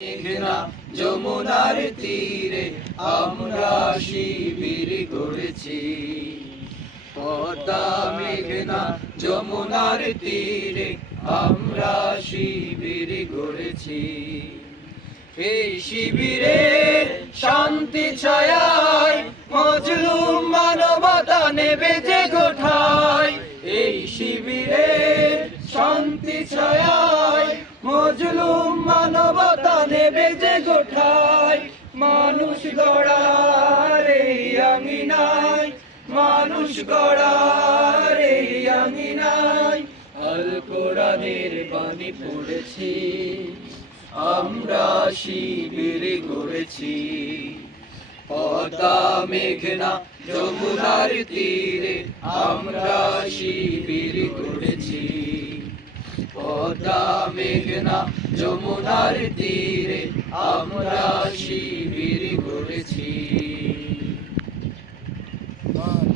মেঘনা যমুনার তীরে আমরা শিবির গড়েছি। পদ্মা মেঘনা যমুনার তীরে আমরা শিবির গড়েছি। এই শিবিরের শান্তি ছায়ায় মজলুম মানবতা নেবে যে কোঠায়। এই শিবিরের শান্তি ছায়ায় মজলুম মানবতা নেবে যে কোঠায়। মানুষ গড়ার এই আঙিনায়, মানুষ গড়ার এই আঙিনায় আল কোরআনের বাণী পড়েছি। আমরা শিবির গড়েছি। পদ্মা মেঘনা যমুনার তীরে আমরা শিবির গড়েছি। পদ্মা মেঘনা যমুনার তীরে আমরা শিবির